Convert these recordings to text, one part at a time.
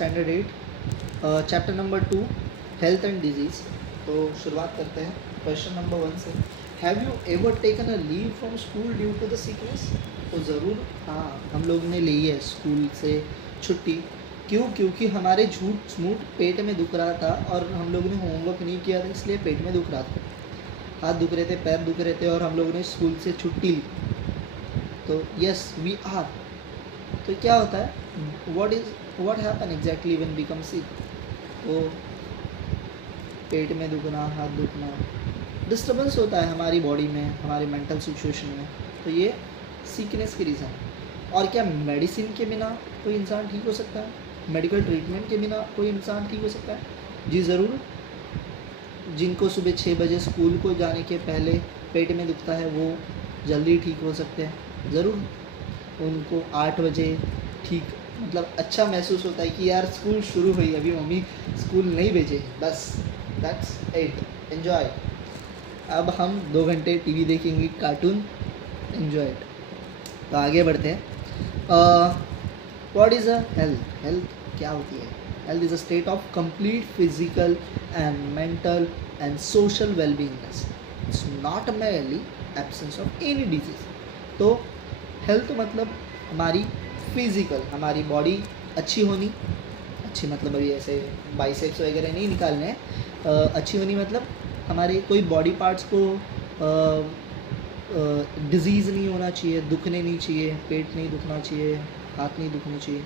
Standard 8, chapter number 2, health and disease. तो शुरुआत करते हैं क्वेश्चन नंबर 1 से। Have you ever taken a leave from school due to the sickness? तो ज़रूर हाँ, हम लोग ने ली है स्कूल से छुट्टी। क्यों? क्योंकि हमारे झूठ स्मूठ पेट में दुख रहा था और हम लोगों ने होमवर्क नहीं किया था, इसलिए पेट में दुख रहा था, हाथ दुख रहे थे, पैर दुख रहे थे और हम लोगों ने स्कूल से छुट्टी ली। तो यस वी आर। तो क्या होता है, what happen exactly when become सिक? तो पेट में दुखना, हाथ दुखना, डिस्टर्बेंस होता है हमारी बॉडी में, हमारे मेंटल सिचुएशन में। तो ये सीकनेस की रीज़न है। और क्या मेडिसिन के बिना कोई इंसान ठीक हो सकता है? मेडिकल ट्रीटमेंट के बिना कोई इंसान ठीक हो सकता है? जी ज़रूर। जिनको सुबह 6 बजे स्कूल को जाने के पहले पेट में दुखता है वो जल्दी ठीक हो सकते हैं, ज़रूर। उनको 8 बजे ठीक, मतलब अच्छा महसूस होता है कि यार स्कूल शुरू हुई, अभी मम्मी स्कूल नहीं भेजे, बस दैट्स इट, एन्जॉय। अब हम 2 घंटे टीवी देखेंगे, कार्टून, एन्जॉय इट। तो आगे बढ़ते हैं। What is a health? Health क्या होती है? Health is a state of complete physical and mental and social wellbeingness. It's not merely absence of any disease. तो हेल्थ मतलब हमारी फिजिकल, हमारी बॉडी अच्छी होनी, अच्छी मतलब अभी ऐसे बाइसेप्स वगैरह नहीं निकालने हैं, अच्छी होनी मतलब हमारे कोई बॉडी पार्ट्स को डिज़ीज़ नहीं होना चाहिए, दुखने नहीं चाहिए, पेट नहीं दुखना चाहिए, हाथ नहीं दुखने चाहिए।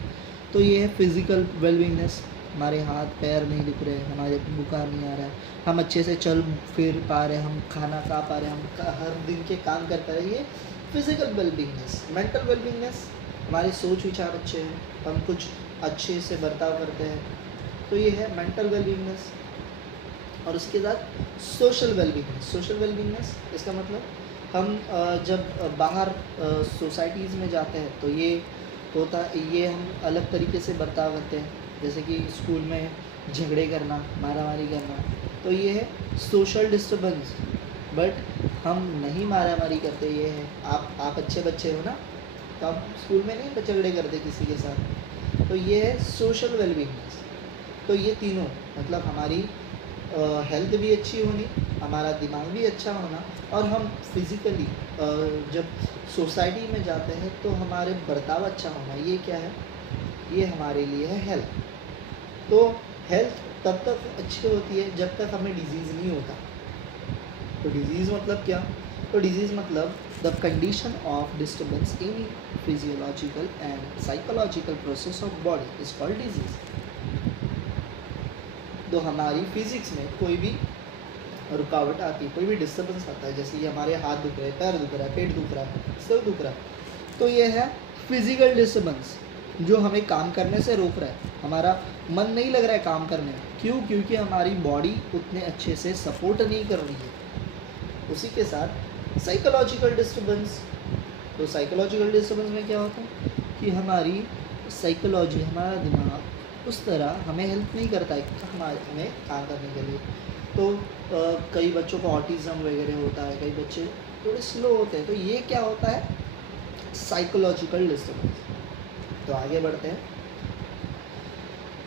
तो ये है फिज़िकल वेलबींगनेस। हमारे हाथ पैर नहीं दुख रहे, हमारे बुखार नहीं आ रहा है, हम अच्छे से चल फिर पा रहे हैं, हम खाना खा पा रहे हैं, हम हर दिन के काम कर पा रहे हैं, ये फिज़िकल वेलबींगनेस। मेंटल वेलबींगनेस, हमारे सोच विचार अच्छे हैं, हम कुछ अच्छे से बर्ताव करते हैं, तो ये है मेंटल वेलबींगनेस। और उसके बाद सोशल वेलबींगनेस। सोशल वेलबींगनेस इसका मतलब हम जब बाहर सोसाइटीज़ में जाते हैं तो ये होता, ये हम अलग तरीके से बर्ताव करते हैं, जैसे कि स्कूल में झगड़े करना, मारामारी करना, तो ये है सोशल डिस्टर्बेंस। बट हम नहीं मारामारी करते, ये है आप अच्छे बच्चे हो ना, तो आप स्कूल में नहीं झगड़े करते किसी के साथ, तो ये है सोशल वेलबींगनेस। तो ये तीनों मतलब हमारी हेल्थ भी अच्छी होनी, हमारा दिमाग भी अच्छा होना, और हम फिज़िकली जब सोसाइटी में जाते हैं तो हमारे बर्ताव अच्छा होना, ये क्या है? ये हमारे लिए है हेल्थ। तो हेल्थ तब तक अच्छी होती है जब तक हमें डिजीज़ नहीं होता। तो डिजीज़ मतलब क्या? तो डिजीज़ मतलब the condition of disturbance in physiological and psychological process of body is called disease. तो हमारी फिजिक्स में कोई भी रुकावट आती है, कोई भी डिस्टर्बेंस आता है, जैसे कि हमारे हाथ दुख रहे हैं, पैर दुख रहा है, पेट दुख रहा है, सिर दुख रहा है, तो ये है फिजिकल डिस्टर्बेंस जो हमें काम करने से रोक रहा है। हमारा मन नहीं लग रहा है काम करने में, क्यों? क्योंकि हमारी बॉडी उतने अच्छे से सपोर्ट नहीं कर रही है। उसी के साथ साइकोलॉजिकल डिस्टर्बेंस। तो साइकोलॉजिकल डिस्टर्बेंस में क्या होता है कि हमारी साइकोलॉजी, हमारा दिमाग उस तरह हमें हेल्प नहीं करता है हमें काम करने के लिए। तो कई बच्चों को ऑटिज़म वगैरह होता है, कई बच्चे थोड़े स्लो होते हैं, तो ये क्या होता है? Psychological disturbance. तो आगे बढ़ते हैं।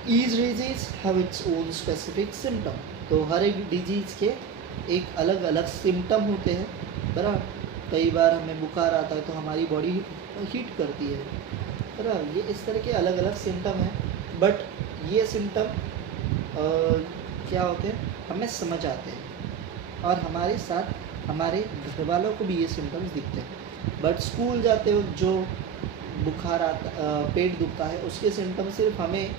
Each disease have its own specific symptom. तो हर एक डिजीज़ के एक अलग अलग सिम्टम होते हैं, बराबर। कई बार हमें बुखार आता है तो हमारी बॉडी हीट करती है, बराबर। ये इस तरह के अलग अलग सिम्टम हैं, बट ये सिम्टम क्या होते हैं, हमें समझ आते हैं और हमारे साथ हमारे घर वालों को भी ये सिम्टम्स दिखते हैं। बट स्कूल जाते वक्त जो बुखार आता, पेट दुखता है, उसके सिम्टम सिर्फ हमें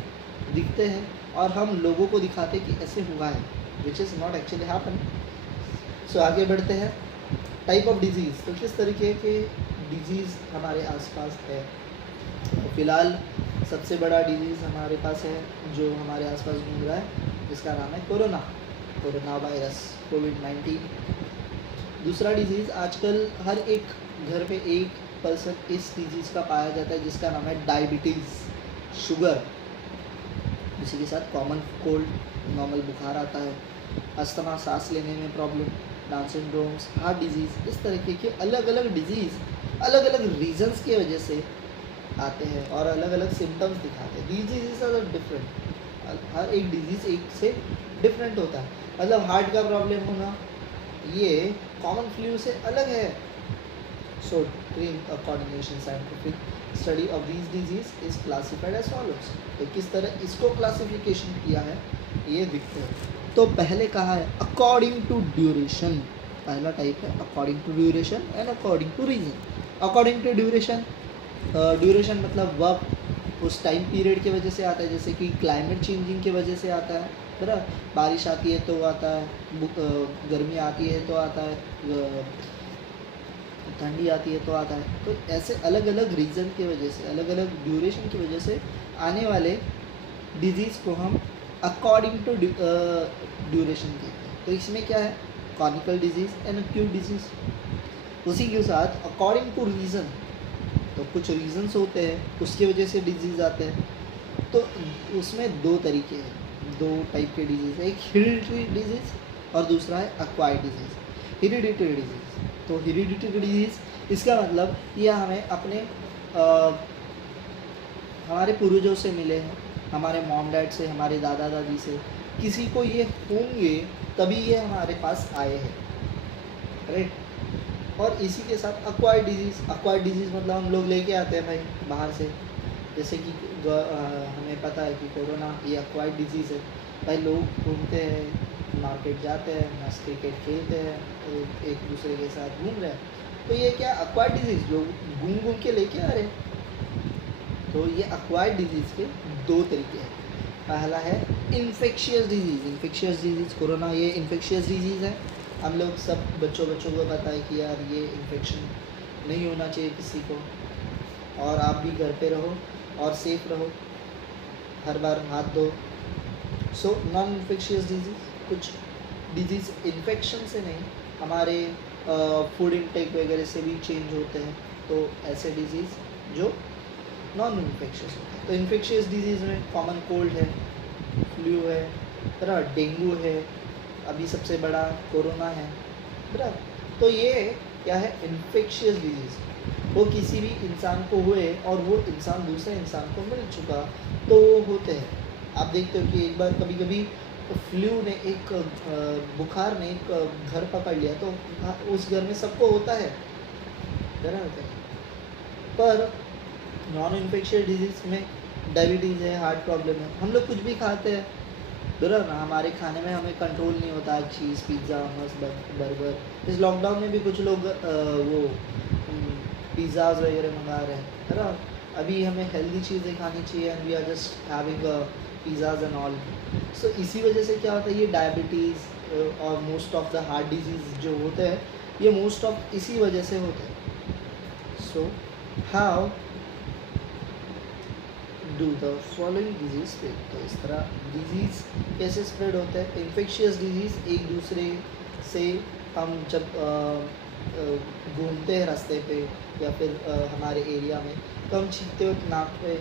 दिखते हैं और हम लोगों को दिखाते कि ऐसे हुआ है, which is not actually happen. So आगे बढ़ते हैं। Type of disease. तो किस तरीके के डिजीज़ हमारे आसपास है? फ़िलहाल सबसे बड़ा डिजीज़ हमारे पास है जो हमारे आसपास घूम रहा है, जिसका नाम है कोरोना वायरस, कोविड-19। दूसरा डिजीज़ आजकल हर एक घर पे एक पर्सन इस डिजीज़ का पाया जाता है, जिसका नाम है डायबिटीज़, शुगर। इसी के साथ कॉमन कोल्ड, नॉर्मल बुखार आता है, अस्थमा, सांस लेने में problem, down syndromes, heart disease. इस तरीके के अलग अलग डिजीज़ अलग अलग रीजन्स की वजह से आते हैं और अलग अलग सिम्टम्स दिखाते हैं। दीज डिजीज आर डिफरेंट, हर एक डिजीज़ एक से डिफरेंट होता है। मतलब हार्ट का प्रॉब्लम होना ये कॉमन फ्लू से अलग है। So coordination scientific study of these disease is classified as follows. तो किस तरह इसको क्लासिफिकेशन किया है ये दिखते हैं। तो पहले कहा है अकॉर्डिंग टू ड्यूरेशन, पहला टाइप है according to duration and according to reason. According to duration, duration मतलब वक्त उस टाइम पीरियड की वजह से आता है, जैसे कि क्लाइमेट चेंजिंग की वजह से आता है, बराबर। बारिश आती है तो आता है, गर्मी आती है तो आता है, ठंडी आती है तो आता है। तो ऐसे अलग अलग रीज़न की वजह से, अलग अलग ड्यूरेशन की वजह से आने वाले डिजीज़ को हम अकॉर्डिंग टू ड्यूरेशन कहते हैं। तो इसमें क्या है, Chronicle disease and acute disease. उसी के साथ अकॉर्डिंग टू रीज़न, तो कुछ रीजंस होते हैं उसकी वजह से डिजीज़ आते हैं। तो उसमें दो तरीके हैं, दो टाइप के डिजीज़, एक हेरिडिटरी डिजीज़ और दूसरा है एक्वायर्ड डिजीज़। हेरिडिटरी डिजीज़, तो हेरिडिटरी डिजीज़ इसका मतलब यह हमें अपने हमारे पूर्वजों से मिले हैं, हमारे मॉम डैड से, हमारे दादा दादी से, किसी को ये होंगे तभी ये हमारे पास आए हैं, राइट। और इसी के साथ अक्वायर्ड डिजीज़ मतलब हम लोग लेके आते हैं भाई बाहर से, जैसे कि हमें पता है कि कोरोना ये अक्वायर्ड डिजीज़ है। भाई लोग घूमते हैं, मार्केट जाते हैं, मस्त क्रिकेट खेलते हैं, एक दूसरे के साथ घूम रहे हैं, तो ये क्या अक्वायर्ड डिजीज़ लोग घूम घूम के लेके आ रहे हैं। तो ये अक्वायर्ड डिजीज़ के दो तरीके हैं। पहला है इन्फेक्शियस डिजीज़, कोरोना ये इन्फेक्शियस डिजीज़ है। हम लोग सब बच्चों को पता है कि यार ये इन्फेक्शन नहीं होना चाहिए किसी को, और आप भी घर पे रहो और सेफ रहो, हर बार हाथ धो। सो नॉन इन्फेक्शियस डिजीज़, कुछ डिजीज़ इन्फेक्शन से नहीं, हमारे फूड इनटेक वगैरह से भी चेंज होते हैं, तो ऐसे डिजीज़ जो नॉन इन्फेक्शियस होते हैं। तो इन्फेक्शियस डिजीज़ में कॉमन कोल्ड है, फ्लू है, बराबर, डेंगू है, अभी सबसे बड़ा कोरोना है, बराबर। तो ये क्या है, इन्फेक्शियस डिजीज़। वो किसी भी इंसान को हुए और वो इंसान दूसरे इंसान को मिल चुका तो वो होते हैं। आप देखते हो कि एक बार कभी कभी फ्लू ने एक बुखार ने एक घर पकड़ लिया, तो उस घर में सबको होता है, बराबर। पर नॉन इन्फेक्शियस डिजीज़ में डायबिटीज़ है, हार्ट प्रॉब्लम है, हम लोग कुछ भी खाते हैं, बराबर ना, हमारे खाने में हमें कंट्रोल नहीं होता, चीज़, पिज़्ज़ा, हमस, बर्गर। इस लॉकडाउन में भी कुछ लोग वो पिज़्ज़ाज वगैरह मंगा रहे हैं, है ना। अभी हमें हेल्दी चीज़ें खानी चाहिए and we are just having pizzas and all. So इसी वजह से क्या होता है, ये डायबिटीज़ और most of the heart disease जो होते हैं ये मोस्ट ऑफ इसी वजह से होते हैं। So how do the following disease spread, तो इस तरह डिजीज़ कैसे स्प्रेड होता है। इन्फेक्शियस डिजीज़ एक दूसरे से हम जब घूमते हैं रास्ते पे या फिर हमारे एरिया में, तो हम छींकते वक्त नाक पे,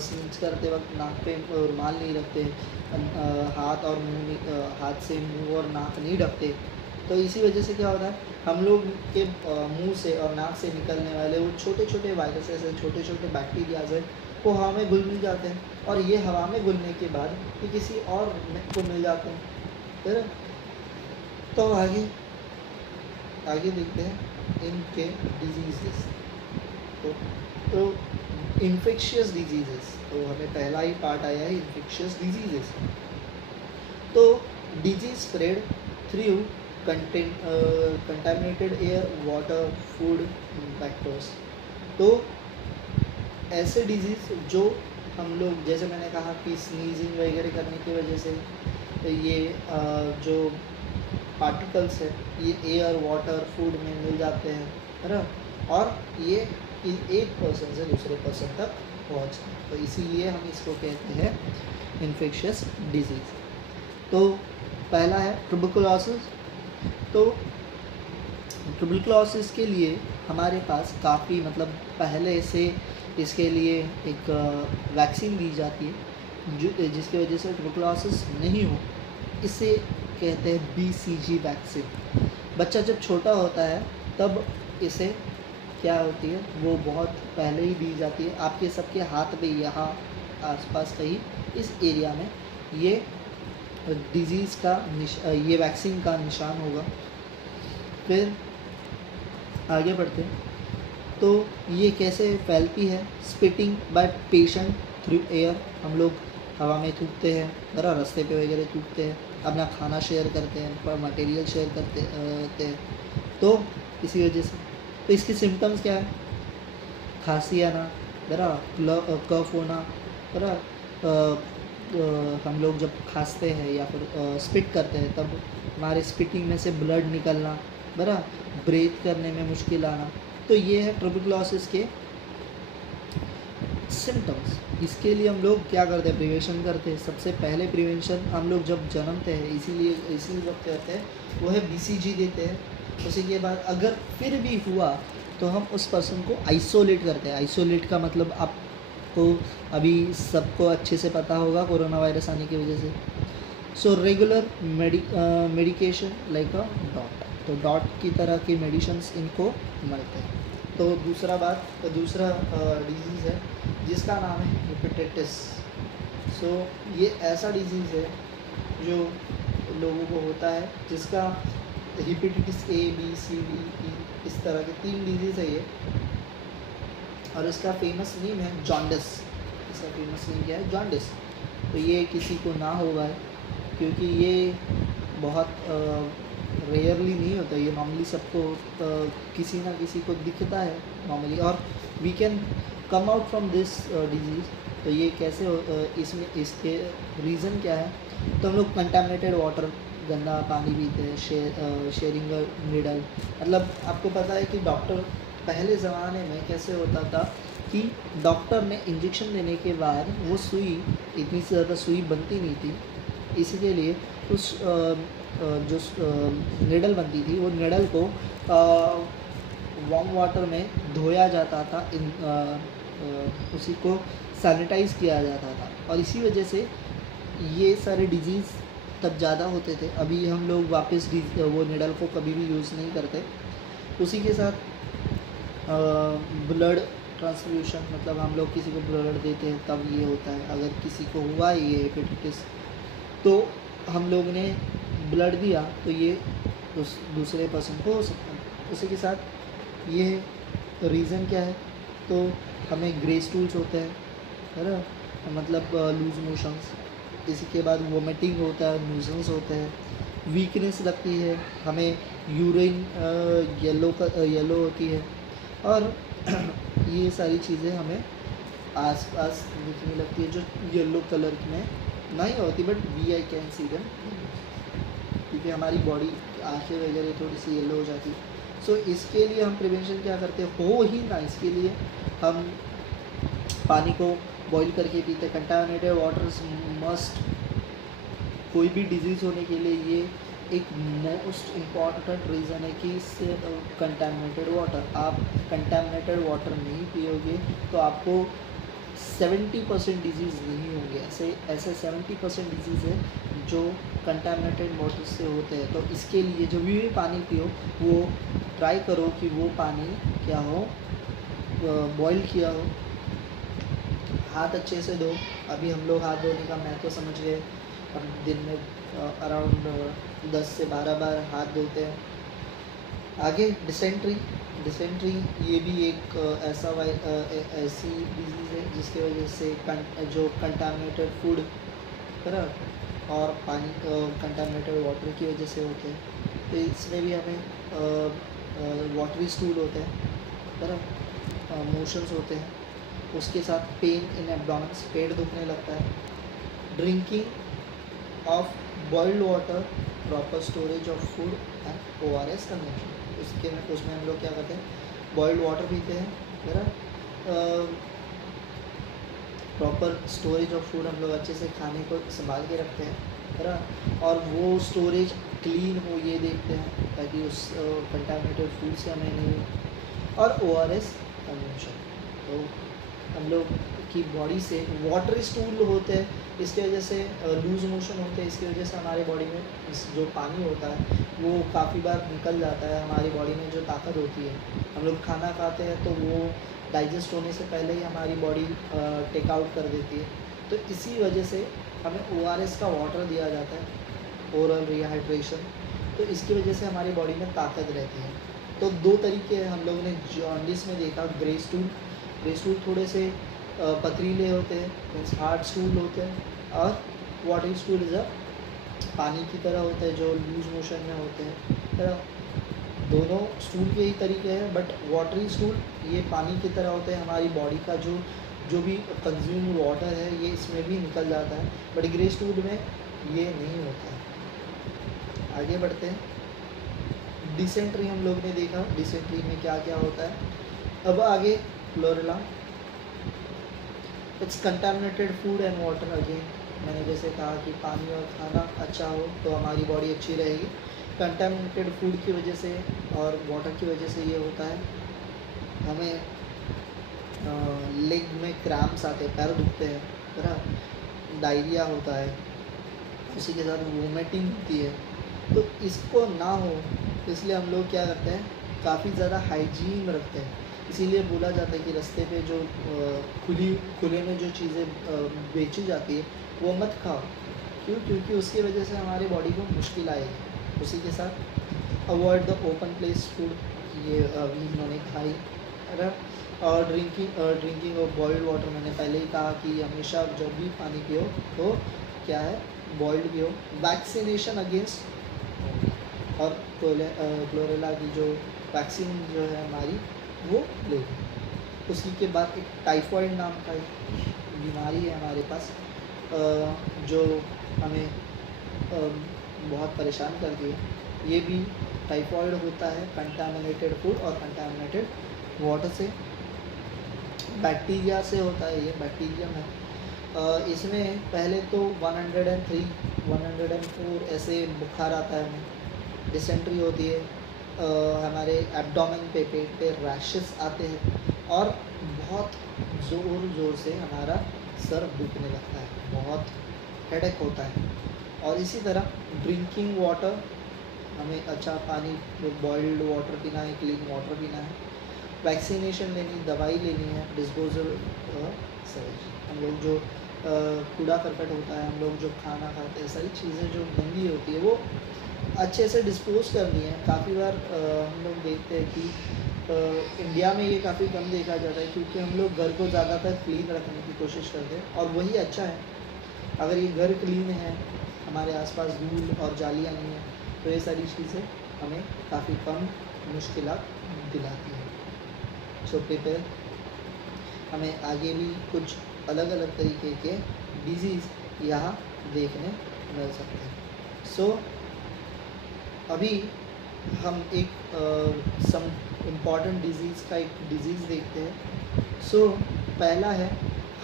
स्नीच करते वक्त नाक पे रुमाल नहीं रखते, हाथ और मुंह, हाथ से मुंह और नाक नहीं ढकते। तो इसी वजह से क्या होता है, हम लोग के मुंह से और नाक से निकलने वाले वो छोटे छोटे वायरसेस हैं, छोटे छोटे बैक्टीरियाज हैं, वो हवा में घुल मिल जाते हैं, और ये हवा में घुलने के बाद ये किसी और को मिल जाते हैं, है ना। तो आगे देखते हैं इनके डिजीज़। तो इन्फेक्शियस डिजीज़, तो हमें पहला ही पार्ट आया है इन्फेक्शियस डिजीज़। तो disease spread through contaminated air, water, food vectors. तो ऐसे डिजीज़ जो हम लोग, जैसे मैंने कहा कि स्नीजिंग वगैरह करने की वजह से ये जो पार्टिकल्स है ये एयर, वाटर, फूड में मिल जाते हैं, है ना, और ये एक पर्सन से दूसरे पर्सन तक पहुँचते हैं, तो इसीलिए हम इसको कहते हैं इन्फेक्शियस डिजीज़। तो पहला है ट्यूबरकुलोसिस। तो ट्यूबरकुलोसिस के लिए हमारे पास काफ़ी मतलब पहले से इसके लिए एक वैक्सीन दी जाती है जो जिसकी वजह से ट्यूबरकुलोसिस नहीं हो, इसे कहते हैं BCG वैक्सीन। बच्चा जब छोटा होता है तब इसे क्या होती है वो बहुत पहले ही दी जाती है, आपके सबके हाथ में यहाँ आसपास कहीं इस एरिया में ये डिजीज़ का ये वैक्सीन का निशान होगा। फिर आगे बढ़ते हैं। तो ये कैसे फैलती है? Spitting by patient through air, हम लोग हवा में थूकते हैं, बराबर, रास्ते पे वगैरह थूकते हैं, अपना खाना शेयर करते हैं, पर मटेरियल शेयर करते हैं, तो इसी वजह से। तो इसके सिम्टम्स क्या है? खांसी आना, बराबर, कफ होना, बराबर, हम लोग जब खांसते हैं या फिर स्पिट करते हैं तब हमारे स्पिटिंग में से ब्लड निकलना, बराबर, ब्रीथ करने में मुश्किल आना। तो ये है ट्यूबरकुलोसिस के सिम्टम्स। इसके लिए हम लोग क्या करते हैं? प्रिवेंशन करते हैं। सबसे पहले प्रिवेंशन हम लोग जब जन्मते हैं इसीलिए इसी वक्त करते हैं, वो है BCG देते हैं। उसी के बाद अगर फिर भी हुआ तो हम उस पर्सन को आइसोलेट करते हैं। आइसोलेट का मतलब आपको अभी सबको अच्छे से पता होगा कोरोना वायरस आने की वजह से। So regular medication like a dot, तो डॉट की तरह की मेडिसिन्स इनको मिलते हैं। तो दूसरा डिजीज़ है जिसका नाम है हेपेटाइटिस। सो ये ऐसा डिजीज़ है जो लोगों को होता है, जिसका hepatitis A B C D E इस तरह के 3 डिजीज़ है ये, और इसका फेमस नेम है जॉन्डिस। इसका फेमस नेम क्या है? जॉन्डिस। तो ये किसी को ना होगा क्योंकि ये बहुत रेयरली नहीं होता, ये नॉर्मली सबको किसी ना किसी को दिखता है नॉर्मली, और we can come out from this disease. तो ये कैसे इसमें इसके रीज़न क्या है? तो हम लोग कंटामिनेटेड वाटर, गंदा पानी पीते हैं, शेयरिंग नीडल। मतलब आपको पता है कि डॉक्टर पहले ज़माने में कैसे होता था कि डॉक्टर ने इंजेक्शन देने के बाद वो सुई, इतनी ज़्यादा सुई बनती नहीं थी, इसी के लिए उस जो निडल बनती थी वो निडल को वार्म वाटर में धोया जाता था, उसी को सैनिटाइज़ किया जाता था, और इसी वजह से ये सारे डिजीज़ तब ज़्यादा होते थे। अभी हम लोग वापस वो निडल को कभी भी यूज़ नहीं करते। उसी के साथ ब्लड ट्रांसफ्यूशन, मतलब हम लोग किसी को ब्लड देते हैं तब ये होता है। अगर किसी को हुआ ये हेपेटाइटिस तो हम लोग ने ब्लड दिया तो ये उस दूसरे पर्सन को हो सकता है। उसी के साथ ये रीज़न क्या है? तो हमें ग्रे स्टूल्स होते हैं, है ना, मतलब लूज मोशंस। इसी के बाद वोमिटिंग होता है, नूजन्स होते हैं, वीकनेस लगती है, हमें यूरिन येलो होती है, और ये सारी चीज़ें हमें आसपास दिखने लगती है जो येलो कलर में नहीं होती, but we I can see them, क्योंकि हमारी बॉडी आँखें वगैरह थोड़ी सी येलो हो जाती है। सो इसके लिए हम प्रिवेंशन क्या करते हैं? हो ही ना, इसके लिए हम पानी को बॉईल करके पीते। कंटामिनेटेड वाटर मस्ट, कोई भी डिजीज़ होने के लिए ये एक मोस्ट इम्पॉर्टेंट रीज़न है कि इससे कंटामिनेटेड वाटर, आप कंटामिनेटेड वाटर नहीं पियोगे तो आपको 70% डिजीज़ नहीं होंगे। ऐसे 70% डिजीज़ है जो कंटामिनेटेड वाटर से होते हैं। तो इसके लिए जब भी पानी पियो वो ट्राई करो कि वो पानी क्या हो, बॉईल किया हो। हाथ अच्छे से धो। अभी हम लोग हाथ धोने का मैं तो समझ गए, हम दिन में अराउंड 10 से 12 बार हाथ धोते हैं। आगे डिसेंट्री ये भी एक ऐसी डिजीज़ है जिसकी वजह से जो कंटामिनेटेड फूड, बराबर, और पानी कंटामिनेटेड वाटर की वजह से होते हैं। तो इसमें भी हमें वाटरी स्टूल होते हैं, बराबर, मोशंस होते हैं। उसके साथ पेन इन एब्डोमेन, पेट दुखने लगता है। Drinking of boiled water, proper storage of food and ORS consumption. उसमें हम लोग क्या करते हैं? बॉइल्ड वाटर पीते हैं, बराबर, प्रॉपर स्टोरेज ऑफ फूड, हम लोग अच्छे से खाने को संभाल के रखते हैं, बराबर, और वो स्टोरेज क्लीन हो ये देखते हैं ताकि उस कंटामिनेटेड फूड से हमें नहीं हो। और ORS कंजम्पशन, तो हम लोग की बॉडी से वाटर स्टूल होते हैं इसकी वजह से लूज़ मोशन होते हैं, इसकी वजह से हमारे बॉडी में जो पानी होता है वो काफ़ी बार निकल जाता है। हमारी बॉडी में जो ताकत होती है, हम लोग खाना खाते हैं तो वो डाइजेस्ट होने से पहले ही हमारी बॉडी टेक आउट कर देती है। तो इसी वजह से हमें ORS का वाटर दिया जाता है, ओरल रिहाइड्रेशन। तो इसकी वजह से हमारी बॉडी में ताकत रहती है। तो 2 तरीके हैं हम लोगों ने जॉन्डिस में देखा, ग्रे स्टूल थोड़े से पथरीले होते हैं, मीन्स हार्ड स्टूल होते हैं, और वाटरी स्टूल इज़ पानी की तरह होता है जो लूज मोशन में होते हैं। तो दोनों स्टूल के ही तरीके हैं, बट वाटरी स्टूल ये पानी की तरह होते हैं। हमारी बॉडी का जो भी कंज्यूम वाटर है ये इसमें भी निकल जाता है, बट ग्रे स्टूल में ये नहीं होता है। आगे बढ़ते हैं। डिसेंट्री हम लोग ने देखा, डिसेंट्री में क्या क्या होता है। अब आगे chlorella, it's contaminated food and water. Again मैंने जैसे कहा कि पानी और खाना अच्छा हो तो हमारी बॉडी अच्छी रहेगी। कंटामिनेटेड फूड की वजह से और वाटर की वजह से ये होता है, हमें लेग में क्रैम्प्स आते हैं, पैर दुखते हैं, है ना, डायरिया होता है, उसी के साथ वोमिटिंग होती है। तो इसको ना हो इसलिए हम लोग क्या करते हैं, काफ़ी ज़्यादा हाइजीन रखते हैं। इसीलिए बोला जाता है कि रास्ते पे जो खुले में जो चीज़ें बेची जाती है वो मत खाओ। क्यों? क्योंकि उसकी वजह से हमारी बॉडी को मुश्किल आएगी। उसी के साथ avoid the open place food, ये अभी इन्होंने खाई, है ना। और ड्रिंकिंग ऑफ बॉइल्ड वाटर, मैंने पहले ही कहा कि हमेशा जब भी पानी पियो तो क्या है, बॉइल्ड पियो। वैक्सीनेशन अगेंस्ट और क्लोरेला की जो वैक्सीन जो है हमारी वो ले। उसी के बाद एक टाइफॉइड नाम का एक बीमारी है हमारे पास, जो हमें बहुत परेशान करती है। ये भी टाइफॉइड होता है कंटामिनेटेड फूड और कंटामिनेटेड वाटर से, बैक्टीरिया से होता है। ये बैक्टीरियम है। इसमें पहले तो 103, 104 ऐसे बुखार आता है, हमें डिसेंट्री होती है, हमारे एब्डोमेन पे, पेट पे रैशेस आते हैं, और बहुत ज़ोर से हमारा सर दुखने लगता है, बहुत हेडेक होता है। और इसी तरह ड्रिंकिंग वाटर, हमें अच्छा पानी, बॉइल्ड वाटर पीना है, क्लीन वाटर पीना है। वैक्सीनेशन लेनी, दवाई लेनी है। डिस्पोजल सवेज, हम लोग जो कूड़ा करकट होता है, हम लोग जो खाना खाते हैं, सारी चीज़ें जो गंदी होती है वो अच्छे से डिस्पोज करनी है। काफ़ी बार हम लोग देखते हैं कि इंडिया में ये काफ़ी कम देखा जाता है, क्योंकि हम लोग घर को ज़्यादातर क्लीन रखने की कोशिश करते हैं, और वही अच्छा है। अगर ये घर क्लीन है, हमारे आसपास धूल और जालियाँ नहीं है, तो ये सारी चीज़ें हमें काफ़ी कम मुश्किलात दिलाती है। सो प्रिपेयर, हमें आगे भी कुछ अलग अलग तरीके के डिजीज़ यहाँ देखने मिल सकते हैं। सो अभी हम एक सम इम्पॉर्टेंट डिजीज़ का एक डिजीज़ देखते हैं। सो पहला है,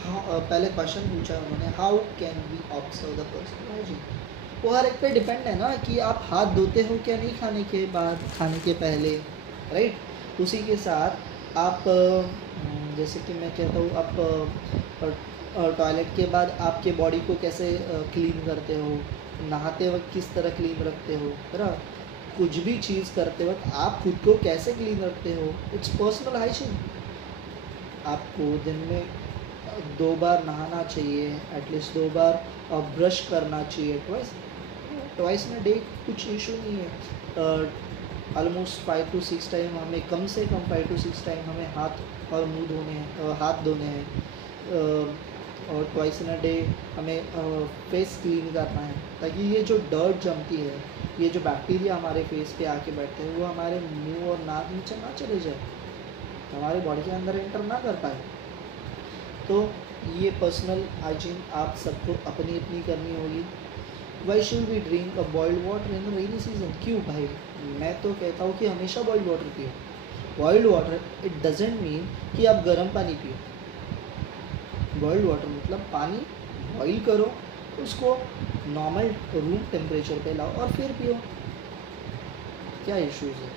पहले क्वेश्चन पूछा उन्होंने, how can we observe the personal hygiene. वो हर एक पे डिपेंड है ना कि आप हाथ धोते हो क्या नहीं, खाने के बाद, खाने के पहले, राइट। उसी के साथ आप जैसे कि मैं कहता हूँ, आप टॉयलेट के बाद आपके बॉडी को कैसे क्लीन करते हो, नहाते वक्त किस तरह क्लीन रखते हो, है ना। कुछ भी चीज़ करते वक्त आप खुद को कैसे क्लीन रखते हो, इट्स पर्सनल हाइजीन। आपको दिन में 2 बार नहाना चाहिए, एटलीस्ट 2 बार, और ब्रश करना चाहिए ट्वाइस इन डे, कुछ इशू नहीं है। ऑलमोस्ट 5 to 6 टाइम हमें, कम से कम 5 to 6 टाइम हमें हाथ और मुंह धोने हैं, हाथ धोने हैं, और ट्वाइस इन अ डे हमें फेस क्लीन करना है, ताकि ये जो डर्ट जमती है, ये जो बैक्टीरिया हमारे फेस पे आके बैठते हैं, वो हमारे मुंह और नाक नीचे ना चले जाए, हमारे बॉडी के अंदर एंटर ना कर पाए। तो ये पर्सनल हाइजीन आप सबको अपनी अपनी करनी होगी। Why should we drink a boiled water in rainy season. क्यों भाई, मैं तो कहता हूँ कि हमेशा बॉइल्ड वाटर पियो। Boiled water it doesn't mean कि आप गर्म पानी पियो। बॉइल्ड वाटर मतलब पानी बॉइल करो, उसको नॉर्मल रूम टेम्परेचर पे लाओ और फिर पियो। क्या इश्यूज़ है?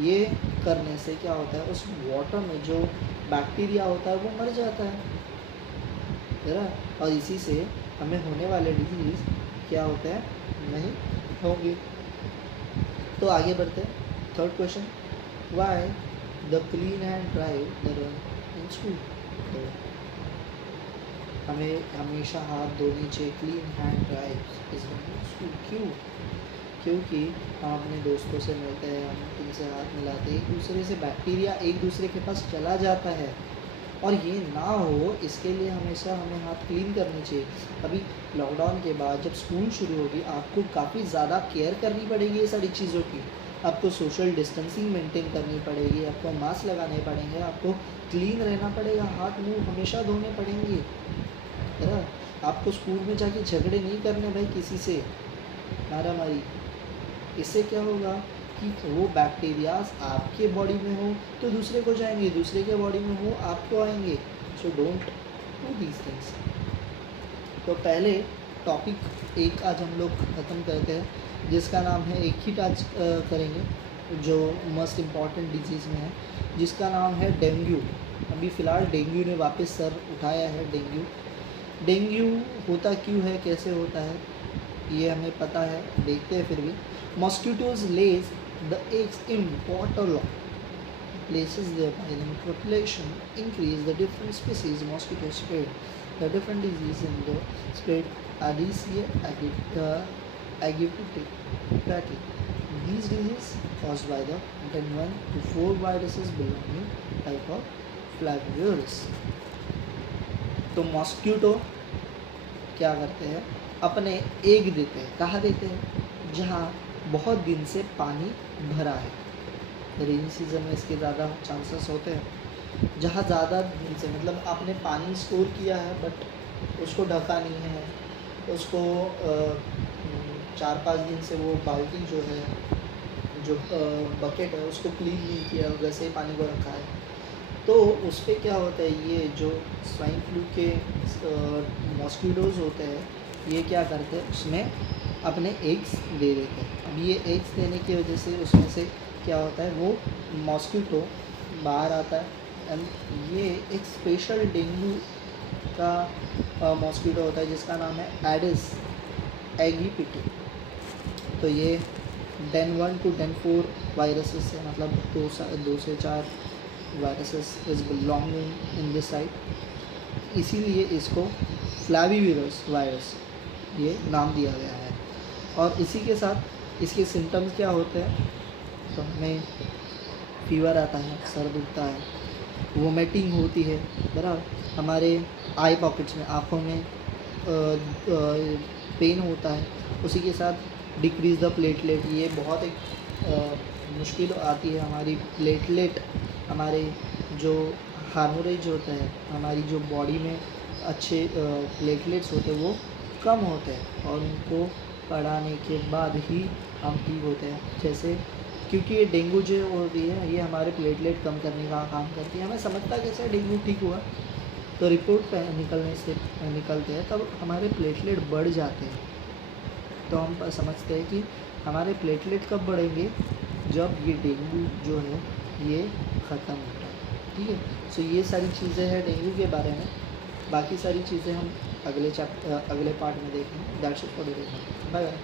ये करने से क्या होता है, उस वाटर में जो बैक्टीरिया होता है वो मर जाता है ना, और इसी से हमें होने वाले डिजीज़ क्या होते हैं, नहीं होंगे। तो आगे बढ़ते हैं। Third question, why the clean and drive the run in school. तो हमें हमेशा हाथ धोने चाहिए, clean hand drive is school. क्यों? क्योंकि हम अपने दोस्तों से मिलते हैं, हम उनसे हाथ मिलाते हैं, एक दूसरे से बैक्टीरिया एक दूसरे के पास चला जाता है, और ये ना हो इसके लिए हमेशा हमें हाथ क्लीन करने चाहिए। अभी लॉकडाउन के बाद जब स्कूल शुरू होगी, आपको काफ़ी ज़्यादा केयर करनी पड़ेगी ये सारी चीज़ों की। आपको सोशल डिस्टेंसिंग मेंटेन करनी पड़ेगी, आपको मास्क लगाने पड़ेंगे, आपको क्लीन रहना पड़ेगा, हाथ मुंह हमेशा धोने पड़ेंगे, है ना। आपको स्कूल में जाके झगड़े नहीं करने भाई किसी से, मारा मारी। इससे क्या होगा कि वो बैक्टीरियाज आपके बॉडी में हो तो दूसरे को जाएंगे, दूसरे के बॉडी में हो आपको आएंगे। So don't do these things. तो पहले टॉपिक एक आज हम लोग ख़त्म करते हैं, जिसका नाम है, एक ही टच करेंगे जो मोस्ट इम्पॉर्टेंट डिजीज़ में है, जिसका नाम है डेंगू। अभी फ़िलहाल डेंगू ने वापस सर उठाया है। डेंगू होता क्यों है, कैसे होता है, ये हमें पता है, देखते हैं फिर भी। Mosquitoes Lay's the eggs in bottle places thereby the population increase, the different species mosquito spread the different disease in the spread Aedecia aegypti. These diseases caused by the 1 to 4 viruses belonging type of flavivirus. तो mosquito क्या करते हैं, अपने egg देते हैं। कहाँ देते हैं? जहाँ बहुत दिन से पानी भरा है। रेनी सीज़न में इसके ज़्यादा चांसेस होते हैं। जहाँ ज़्यादा दिन से, मतलब आपने पानी स्टोर किया है बट उसको ढका नहीं है, उसको 4-5 दिन से वो बाल्टी जो है, जो बकेट है, उसको क्लीन नहीं किया, वैसे ही पानी को रखा है, तो उस पर क्या होता है, ये जो स्वाइन फ्लू के मॉस्किटोज़ होते हैं, ये क्या करते हैं, उसमें अपने एग्स दे देते हैं। अब ये एग्स देने की वजह से उसमें से क्या होता है, वो मॉस्किटो बाहर आता है। एंड ये एक स्पेशल डेंगू का मॉस्किटो होता है जिसका नाम है एडिस एगिपिटी। तो ये डेन 1 to डेन 4 वायरसेस से, मतलब 2 से 4 viruses is belonging in this site, इसीलिए इसको फ्लैवीविरस वायरस ये नाम दिया गया है। और इसी के साथ इसके सिम्टम्स क्या होते हैं, तो हमें फीवर आता है, सर दुखता है, वोमिटिंग होती है, बराबर, हमारे आई पॉकेट्स में, आँखों में पेन होता है, उसी के साथ डिक्रीज़ द प्लेटलेट। ये बहुत एक मुश्किल आती है, हमारी प्लेटलेट, हमारे जो हार्मोनेज होता है, हमारी जो बॉडी में अच्छे प्लेटलेट्स होते हैं वो कम होते हैं, और उनको बढ़ाने के बाद ही हम ठीक होते हैं। जैसे क्योंकि ये डेंगू जो होती है, ये हमारे प्लेटलेट कम करने का काम करती है। हमें समझता कैसे डेंगू ठीक हुआ, तो रिपोर्ट पे निकलते हैं तब हमारे प्लेटलेट बढ़ जाते हैं। तो हम समझते हैं कि हमारे प्लेटलेट कब बढ़ेंगे, जब ये डेंगू जो है ये ख़त्म होता है। ठीक है, सो ये सारी चीज़ें हैं डेंगू के बारे में। बाकी सारी चीज़ें हम अगले पार्ट में देखेंगे। That's it for today. Bye bye.